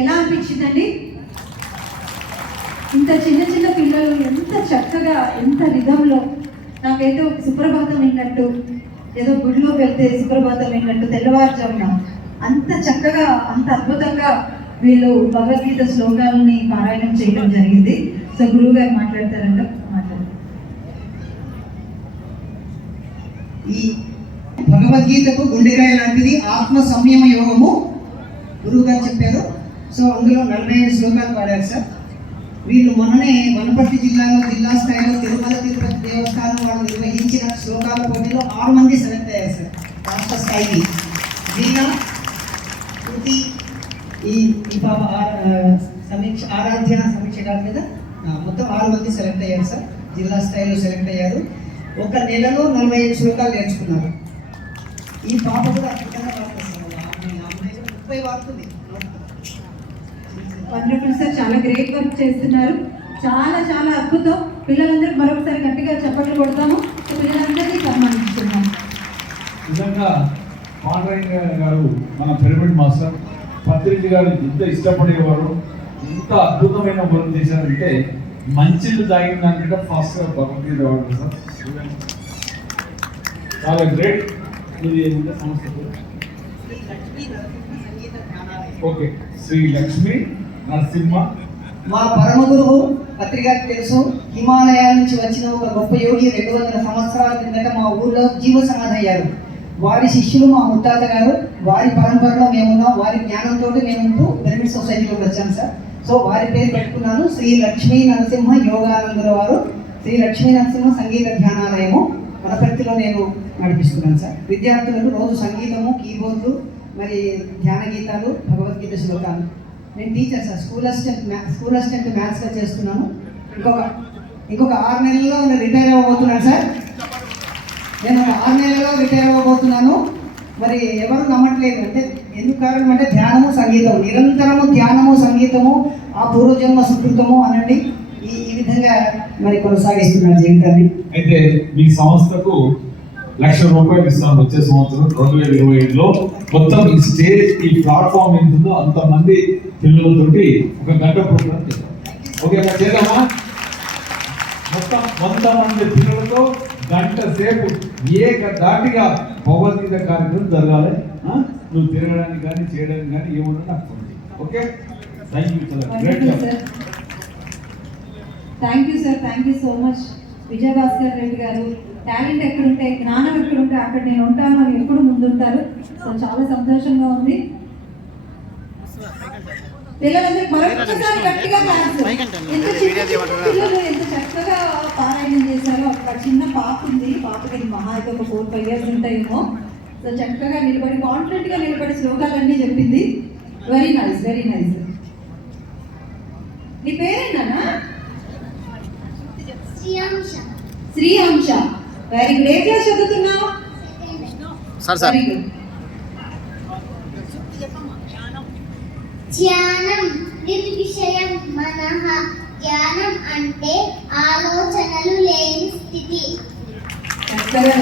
ఎలా అనిపించిందండి? ఇంత చిన్న చిన్న పిల్లలు ఎంత చక్కగా, ఎంత రిధంలో, నాకైతే ఒక సుప్రభాతం విన్నట్టు, ఏదో గుడిలో వెళ్తే సుప్రభాతం విన్నట్టు తెల్లవారుజామున అంత చక్కగా, అంత అద్భుతంగా వీళ్ళు భగవద్గీత శ్లోకాలని పారాయణం చేయడం జరిగింది. సో గురువు గారు మాట్లాడతారంట, మాట్లాడారు. ఈ భగవద్గీతకు గుండెకాయ లాంటిది ఆత్మ సంయమ యోగము గురువు గారు చెప్పారు. సో అందులో 45 శ్లోకాలు పాడారు సార్. వీళ్ళు మొన్ననే వనపర్తి జిల్లాలో జిల్లా స్థాయిలో తిరుమల తిరుపతి దేవస్థానం వాళ్ళు నిర్వహించిన శ్లోకాల పోటీలో 6 మంది సెలెక్ట్ అయ్యారు సార్. రాష్ట్ర స్థాయికి జిల్లా శృతి ఈ పాప ఆరాధ్యన సమీక్ష కాదు కదా, మొత్తం 6 మంది సెలెక్ట్ అయ్యారు సార్. జిల్లా స్థాయిలో సెలెక్ట్ అయ్యారు. ఒక నెలలో 45 శ్లోకాలు నేర్చుకున్నారు. ఈ పాప కూడా అద్భుతంగా వాడుతుంది, 30 వాడుతుంది. వండర్ఫుల్ సార్, చాలా గ్రేట్ వర్క్ చేస్తున్నారు. చాలా చాలా అద్భుతం. పిల్లలందరూ మరొకసారి గట్టిగా చప్పట్లు కొడతాము. పిల్లలందరినీ సన్మానిస్తున్నాము. నిజంగా పాండరంగ గారు మన పిరమిడ్ మాస్టర్ పత్రిక గారు ఎంత ఇష్టపడేవారు, ఎంత అద్భుతమైన వర్క్ చేశారంటే మంచిలు తాగిన దానికంటే ఫాస్ట్గా భగవద్గీత వాడు సార్. చాలా గ్రేట్. ఇది ఏమంటే సంస్థ ఓకే, శ్రీ లక్ష్మీ నరసింహ. మా పరమ గురువు పత్రికకు తెలుసు, హిమాలయాల నుంచి వచ్చిన ఒక గొప్ప యోగి 200 సంవత్సరాల కిందట మా ఊళ్ళో జీవ సమాధి అయ్యారు. వారి శిష్యులు మా ముత్తాత గారు, వారి పరంపరలో మేమున్నాం. వారి జ్ఞానంతో మేము పిరమిడ్ సొసైటీలోకి వచ్చాం సార్. సో వారి పేరు పెట్టుకున్నాను, శ్రీ లక్ష్మీ నరసింహ యోగానందుల వారు. శ్రీ లక్ష్మీ నరసింహ సంగీత ధ్యానాలయము వనపర్తిలో నేను నడిపిస్తున్నాను సార్. విద్యార్థులకు రోజు సంగీతము, కీబోర్డు, మరి ధ్యాన గీతాలు, భగవద్గీత శ్లోకాలు. నేను టీచర్ సార్, స్కూల్ అసిస్టెంట్ మ్యాథ్స్గా చేస్తున్నాను. ఇంకొక 6 నెలల్లో నేను రిటైర్ అవ్వబోతున్నాను సార్. నేను 6 నెలల్లో రిటైర్ అవ్వబోతున్నాను. మరి ఎవరు నమ్మట్లేదు అంటే ఎందుకు కారణం అంటే ధ్యానము సంగీతం, నిరంతరము ధ్యానము సంగీతము, ఆ పూర్వజన్మ సుకృతము అనండి. ఈ విధంగా మరి కొనసాగిస్తున్నారు జీవితాన్ని. అయితే మీ సంస్థకు ₹1,00,000 ఇస్తాను వచ్చే సంవత్సరం 2025లో. మొత్తం ఈ స్టేజ్, ఈ ప్లాట్ఫామ్ ఏంటుందో అంతమంది పిల్లలతోటి ఒక గంట ప్రోగ్రామ్ చేద్దాం. ఓకే, చేద్దామా? మొత్తం 100 మంది పిల్లలతో గంట సేపు ఏకధాటిగా భగవద్గీత కార్యక్రమం జరగాలి. నువ్వు తిరగడానికి కానీ చేయడానికి కానీ ఏమన్నా నాకు ఫోన్ చేయి. Okay, thank you sir. Thank you sir, thank you so much. Vijayabhaskar Reddy గారు టాలెంట్ ఎక్కడుంటే, జ్ఞానం ఎక్కడుంటే అక్కడ నేను ఉంటాను అని ఎప్పుడు ముందుంటారు. సో చాలా సంతోషంగా ఉంది. పిల్లలందరికీ మరొకసారి గట్టిగా పిల్లలు ఎంత చక్కగా పారాయణం చేశారో. అక్కడ చిన్న పాప ఉంది, పాపకి మహా అయితే ఒక 4-5 years ఉంటాయేమో. సో చక్కగా నిలబడి, కాన్ఫిడెంట్గా నిలబడి శ్లోకాలన్నీ చెప్పింది. Very nice, very nice. నీ పేరేనా? శ్రీయాంశ. Very good. ఏ క్లాస్ చదువుతున్నావు? Very good. ధ్యానం నిర్విషయం మనః. ధ్యానం అంటే ఆలోచనలు లేని స్థితి. చక్కగా